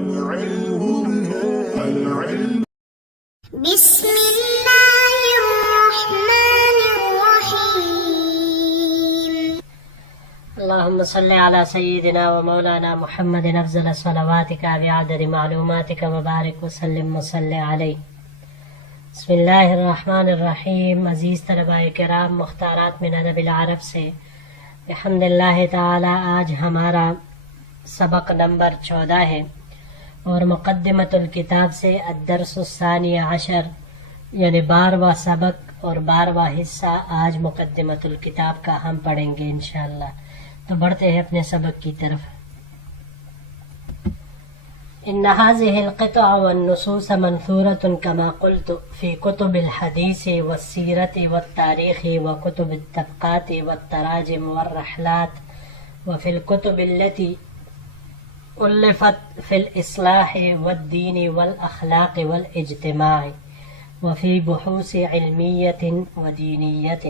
بسم اللہ الرحمن الرحیم اللهم صل على سيدنا ومولانا محمد افضل صلواتك بعدد معلوماتك وبارك وسلم وصل عليه. بسم اللہ الرحمن الرحیم. عزیز طلباء کرام، مختارات من ادب العرب سے بحمد اللہ تعالی آج ہمارا سبق نمبر 14 ہے، اور مقدمۃ الکتاب سے الدرس الثانی عشر یعنی 12واں سبق اور 12واں حصہ آج مقدمۃ الکتاب کا ہم پڑھیں گے انشاءاللہ. تو بڑھتے ہیں اپنے سبق کی طرف. ان هذه القطع والنصوص منثورة كما قلت في كتب الحديث والسيرة والتاريخ وكتب الطبقات والتراجم والرحلات، وفي الكتب التي ألفت في الإصلاح والدين والأخلاق والاجتماع، وفي بحوث علمية ودينية.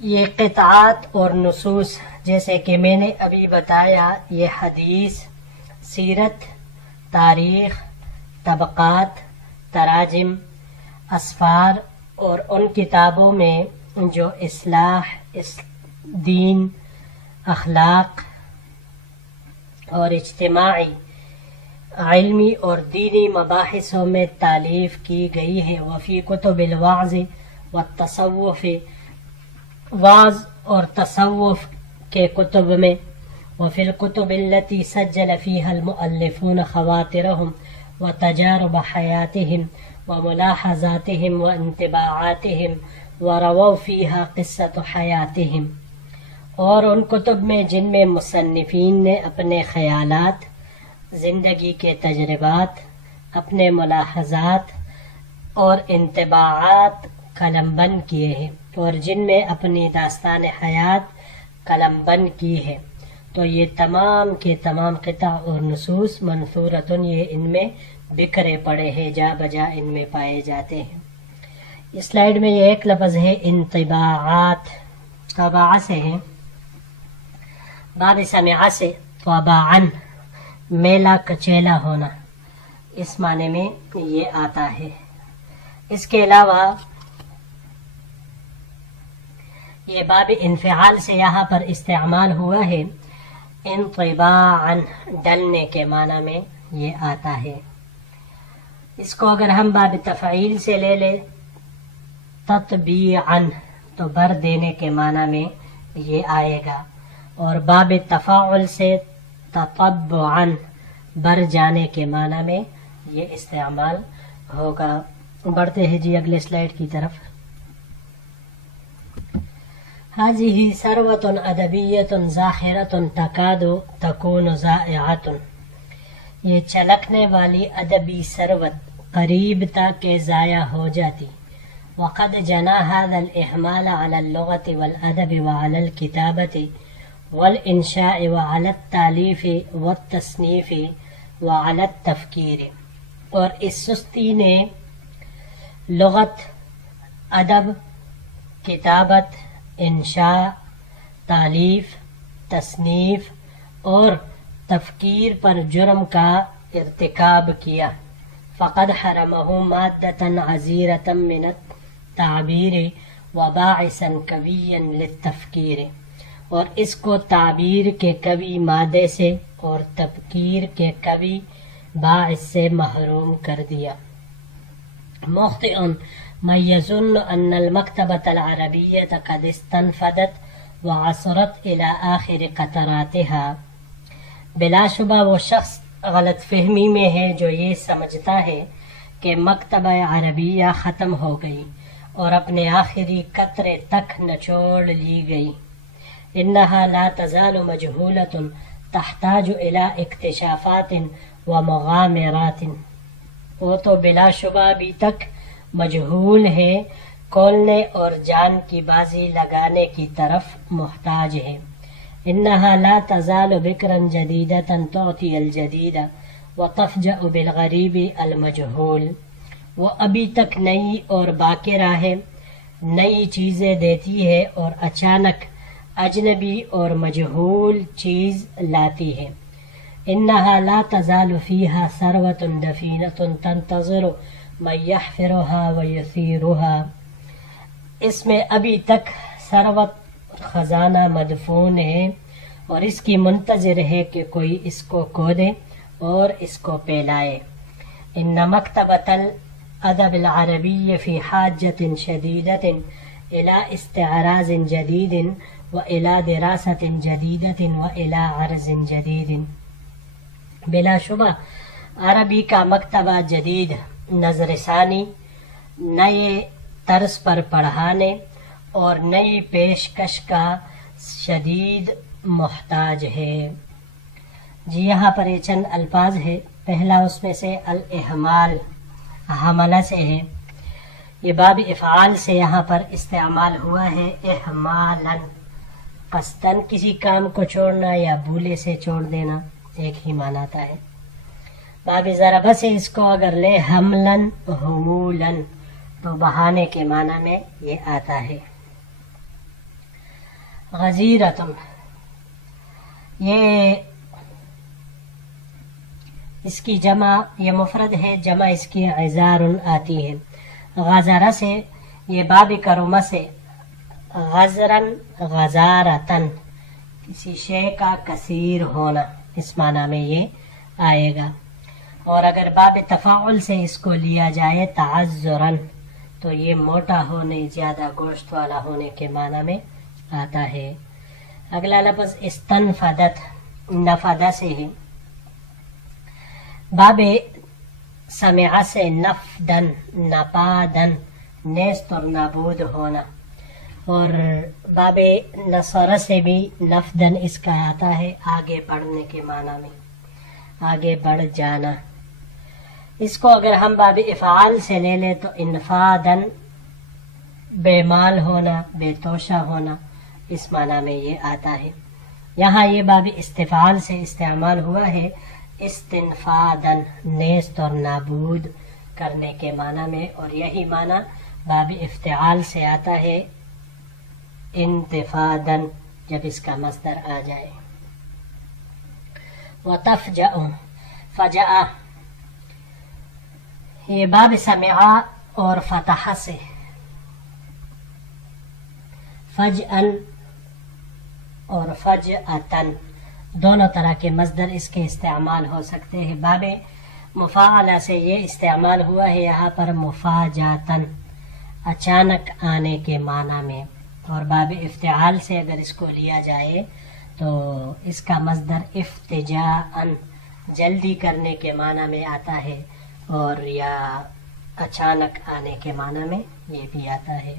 یہ قطعات اور نصوص جیسے کہ میں نے ابھی بتایا، یہ حدیث، سیرت، تاریخ، طبقات، تراجم، اسفار اور ان کتابوں میں جو اصلاح، دین، اخلاق اور اجتماعی، علمی اور دینی مباحثوں میں تالیف کی گئی ہے. وفی کتب الوعظ والتصوف، وعظ اور تصوف کے کتب میں، وفی الکتب التي سجل فيها المؤلفون خواطرهم وتجارب حياتهم وملاحظاتهم وانطباعاتهم ورووا فيها قصة حياتهم، اور ان کتب میں جن میں مصنفین نے اپنے خیالات، زندگی کے تجربات، اپنے ملاحظات اور انطباعات قلم بند کیے ہیں، اور جن میں اپنی داستان حیات قلم بند کی ہے. تو یہ تمام کے تمام قطع اور نصوص منثورتن، یہ ان میں بکھرے پڑے ہیں، جا بجا ان میں پائے جاتے ہیں. اس سلائیڈ میں یہ ایک لفظ ہے انطباعات، طبع سے ہے، باب سمع سے، طبعا میلا کچیلا ہونا، اس معنی میں یہ آتا ہے. اس کے علاوہ یہ باب انفعال سے یہاں پر استعمال ہوا ہے، انطباعا ڈلنے کے معنی میں یہ آتا ہے. اس کو اگر ہم باب تفعیل سے لے لیں، تطبیعا تو بر دینے کے معنی میں یہ آئے گا، اور باب تفاعل سے تطبعا بر جانے کے معنی میں یہ استعمال ہوگا. بڑھتے ہیں جی اگلے سلائیڈ کی طرف. هذه ثروة أدبية زاخرة تكاد تكون زائعة، یہ چلکنے والی ادبی ثروت قریب تھا کہ ضائع ہو جاتی. وقد جنى هذا الإهمال على اللغة والأدب وعلى الكتابة والإنشاء وعلى التأليف والتصنيف وعلى التفكير، اور اس سستی نے لغت، ادب، کتابت، انشاء، تالیف، تصنیف اور تفکیر پر جرم کا ارتکاب کیا. فقد حرمه مادة عزيرة من التعبير وباعثا قويا للتفكير، اور اس کو تعبیر کے قوی مادے سے اور تفکیر کے قوی باعث سے محروم کر دیا. مخطئ من يظن أن المكتبة العربية قد استنفدت وعصرت إلى آخر قطراتها، بلا شبہ وہ شخص غلط فہمی میں ہے جو یہ سمجھتا ہے کہ مکتبہ عربیہ ختم ہو گئی اور اپنے آخری قطرے تک نچوڑ لی گئی. إنها لا تزال مجهولة تحتاج إلى اكتشافات ومغامرات، وہ تو بلا شبہ ابھی تک مجہول ہے، کھولنے اور جان کی بازی لگانے کی طرف محتاج ہے. انها لا تزال بکرا جدیدة تعطی الجدید وتفجأ بالغریب المجہول، وہ ابھی تک نئی اور باقرہ ہے، نئی چیزیں دیتی ہے اور اچانک اجنبی اور مجہول چیز لاتی ہے. انہا لا تزال فیہا ثروۃ دفینۃ تنتظر من یحفرها ویثیرها. اس میں ابھی تک ثروت خزانہ مدفون ہے اور اس کی منتظر ہے کہ کوئی اس کو کھودے اور اس کو پھیلائے. ان مکتبۃ الادب العربی فی حاجۃ شدیدۃ الی استعراض جدید و الی دراست جدیدۃ و الی عرض جدید. بلا شبہ عربی کا مکتبہ جدید نظر ثانی، نئے طرز پر پڑھانے اور نئی پیشکش کا شدید محتاج ہے. جی یہاں پر یہ چند الفاظ ہے. پہلا اس میں سے الاحمال حملہ سے ہے. یہ باب افعال سے یہاں پر استعمال ہوا ہے. احمالاً قصداً کسی کام کو چھوڑنا یا بھولے سے چھوڑ دینا ایک ہی معنی آتا ہے. باب ضربہ سے اس کو اگر لے حملاً حمولاً تو بہانے کے معنی میں یہ آتا ہے. غزیرتن یہ اس کی جمع یہ مفرد ہے، جمع اس کی عزار آتی ہے. غزرہ سے یہ باب کرمہ سے غزرن غزارتن کسی شے کا کثیر ہونا اس معنی میں یہ آئے گا. اور اگر باب تفاعل سے اس کو لیا جائے تعذرن تو یہ موٹا ہونے، زیادہ گوشت والا ہونے کے معنی میں آتا ہے. اگلا لفظ استنفدت نفدہ سے ہے. باب سمع سے نفدن نپادن نیست اور نابود ہونا. اور باب نصر سے بھی نفدن اس کا آتا ہے آگے بڑھنے کے معنی میں، آگے بڑھ جانا. اس کو اگر ہم باب افعال سے لے لیں تو انفادن بے مال ہونا، بے توشہ ہونا اس معنی میں یہ آتا ہے. یہاں یہ باب استفعال سے استعمال ہوا ہے استنفادن نیست اور نابود کرنے کے معنی میں، اور یہی معنی باب افتعال سے آتا ہے انتفادن جب اس کا مصدر آ جائے. وتفجأ فجأ یہ باب سمعا اور فتح سے فجأن اور فجأتن دونوں طرح کے مصدر اس کے استعمال ہو سکتے ہیں. باب مفاعلہ سے یہ استعمال ہوا ہے یہاں پر مفاجاتن اچانک آنے کے معنی میں، اور باب افتعال سے اگر اس کو لیا جائے تو اس کا مصدر افتجاءن جلدی کرنے کے معنی میں آتا ہے، اور یا اچانک آنے کے معنی میں یہ بھی آتا ہے.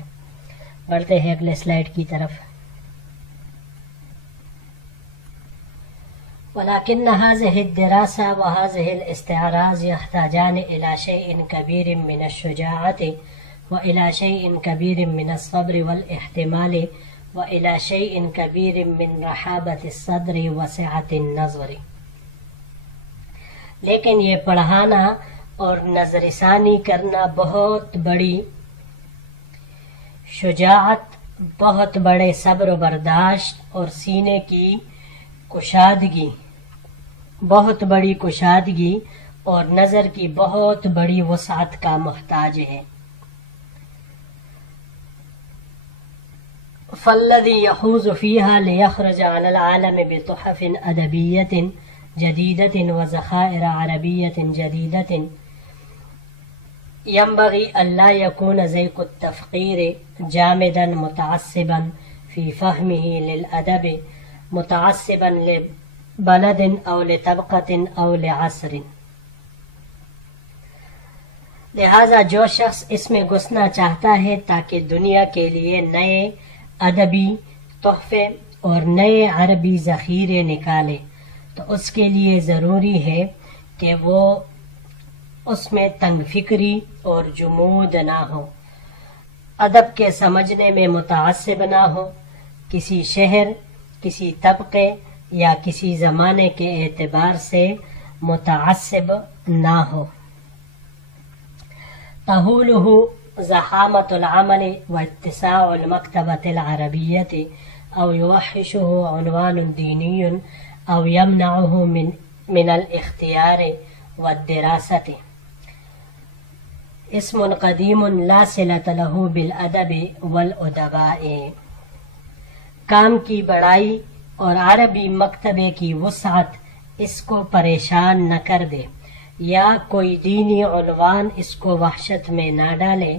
بڑھتے ہیں اگلے سلائیڈ کی طرف. ولكن هذه الدراسة وهذه الاستعراض يحتاجان إلى شيء كبير من الشجاعة وإلى شيء كبير من الصبر والاحتمال وإلى شيء كبير من رحابة الصدر وسعة النظر. لیکن یہ پڑھانا اور نظر ثانی کرنا بہت بڑی شجاعت، بہت بڑے صبر و برداشت اور سینے کی کشادگی، بہت بڑی کشادگی اور نظر کی بہت بڑی وسعت کا محتاج ہے. فالذی یحوز فیہا لیخرج علی العالم بتحف ادبیت جدیدت وذخائر عربیت جدیدت ينبغي ألا يكون ذيك التفقير جامدا متعصبا في فهمه للأدب متعصبا لبلد أو لطبقة أو لعصر. لہذا جو شخص اس میں گھسنا چاہتا ہے تاکہ دنیا کے لیے نئے ادبی تحفے اور نئے عربی ذخیرے نکالے، تو اس کے لیے ضروری ہے کہ وہ اس میں تنگ فکری اور جمود نہ ہو، ادب کے سمجھنے میں متعصب نہ ہو، کسی شہر، کسی طبقے یا کسی زمانے کے اعتبار سے متعصب نہ ہو. تحولہ زحامت العمل واتساع المکتبۃ العربیۃ أو يوحشه عنوان ديني أو يمنعه من الاختيار والدراسة. اسم قديم لا صلة له بالأدب والأدباء. کام کی بڑائی اور عربی مکتبے کی وسعت اس کو پریشان نہ کر دے، یا کوئی دینی عنوان اس کو وحشت میں نہ ڈالے،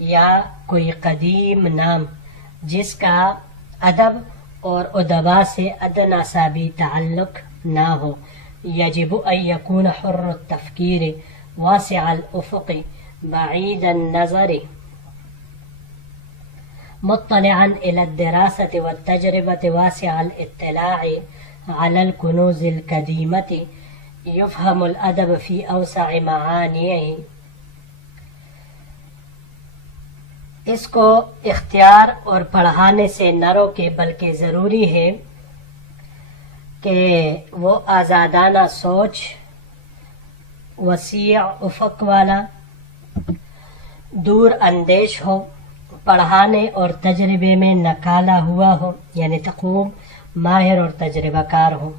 یا کوئی قدیم نام جس کا ادب اور ادبا سے ادنا سا بھی تعلق نہ ہو. یجب ان یکون حر التفکیر واسع الافق بعید النظر مطلعا الى الدراسة والتجربة واسع الاطلاع على الكنوز القديمة يفهم الأدب في أوسع معانيه. اس کو اختیار اور پڑھانے سے نہ روکے، بلکہ ضروری ہے کہ وہ آزادانہ سوچ، وسیع افق والا، دور اندیش ہو، پڑھانے اور تجربے میں نکالا ہوا ہو، یعنی تقوب، ماہر اور تجربہ کار ہو،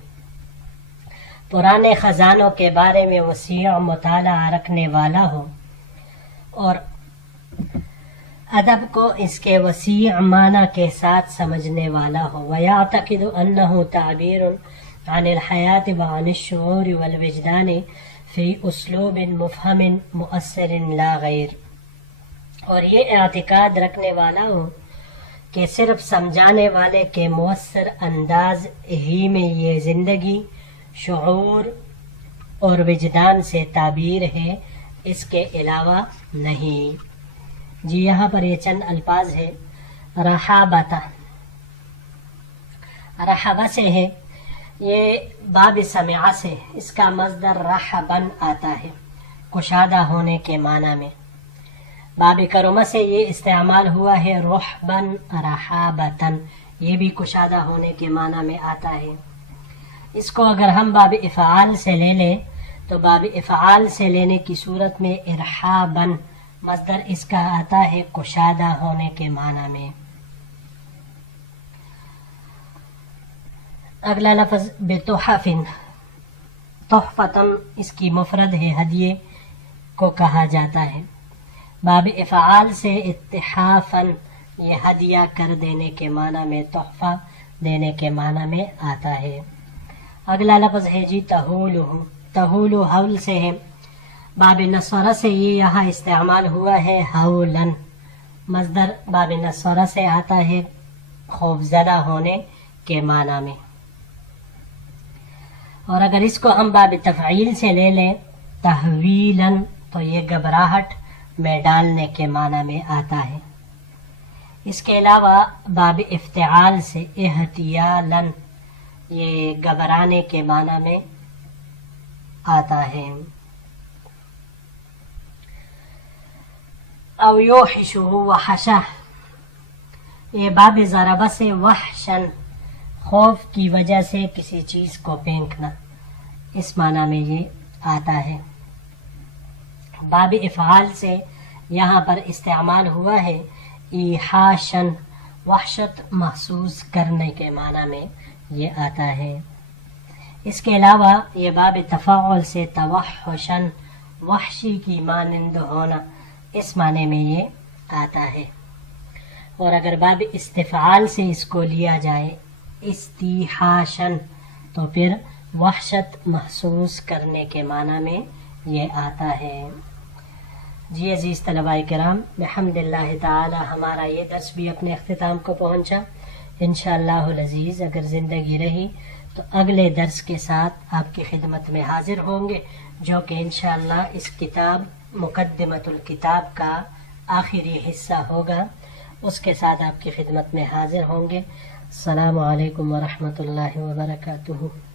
پرانے خزانوں کے بارے میں وسیع مطالعہ رکھنے والا ہو، اور ادب کو اس کے وسیع معنی کے ساتھ سمجھنے والا ہو. وَيَعْتَقِدُ أَنَّهُ تَعْبِيرٌ عَنِ الْحَيَاةِ وَعَنِ الشُّعُورِ وَالْوِجْدَانِ فِي أُسْلُوبٍ مُفْهَمٍ مُؤَثِّرٍ لَا غَيْرٍ. اور یہ اعتقاد رکھنے والا ہو کہ صرف سمجھانے والے کے مؤثر انداز ہی میں یہ زندگی، شعور اور وجدان سے تعبیر ہے، اس کے علاوہ نہیں. جی یہاں پر یہ چند الفاظ ہے. رحابتا، رحبہ سے ہے، یہ باب سمعہ سے، اس کا مصدر رحبن آتا ہے، کشادہ ہونے کے معنی میں. باب کرمہ سے یہ استعمال ہوا ہے رحبن رحابتن، یہ بھی کشادہ ہونے کے معنی میں آتا ہے. اس کو اگر ہم باب افعال سے لے لیں تو باب افعال سے لینے کی صورت میں ارحابن مصدر اس کا آتا ہے کشادہ ہونے کے معنی میں. اگلا لفظ بتحف، تحفتن اس کی مفرد ہے، ہدیے کو کہا جاتا ہے. باب افعال سے اتحافن، یہ ہدیہ کر دینے کے معنی میں، تحفہ دینے کے معنی میں آتا ہے. اگلا لفظ ہے جی تہولہ، تہولو حول سے ہے. باب نصرہ سے یہ یہاں استعمال ہوا ہے حولن، مصدر باب نصرہ سے آتا ہے خوف زدہ ہونے کے معنی میں. اور اگر اس کو ہم باب تفعیل سے لے لیں تحویلن تو یہ گھبراہٹ میں ڈالنے کے معنی میں آتا ہے. اس کے علاوہ باب افتعال سے احتیالن، یہ گھبرانے کے معنی میں آتا ہے. او یوحشہ وحشہ، یہ باب ضربہ سے وحشن، خوف کی وجہ سے کسی چیز کو پھینکنا، اس معنی میں یہ آتا ہے. باب افعال سے یہاں پر استعمال ہوا ہے ایحاشن، وحشت محسوس کرنے کے معنی میں یہ آتا ہے. اس کے علاوہ یہ باب تفاعل سے توحشن، وحشی کی مانند ہونا، اس معنی میں یہ آتا ہے. اور اگر باب استفعال سے اس کو لیا جائے استیحاشن تو پھر وحشت محسوس کرنے کے معنی میں یہ آتا ہے. جی عزیز طلباء کرام، بحمد اللہ تعالی ہمارا یہ درس بھی اپنے اختتام کو پہنچا. انشاءاللہ العزیز اگر زندگی رہی تو اگلے درس کے ساتھ آپ کی خدمت میں حاضر ہوں گے، جو کہ انشاءاللہ اس کتاب مقدمۃ الکتاب کا آخری حصہ ہوگا. اس کے ساتھ آپ کی خدمت میں حاضر ہوں گے. السلام علیکم ورحمۃ اللہ وبرکاتہ.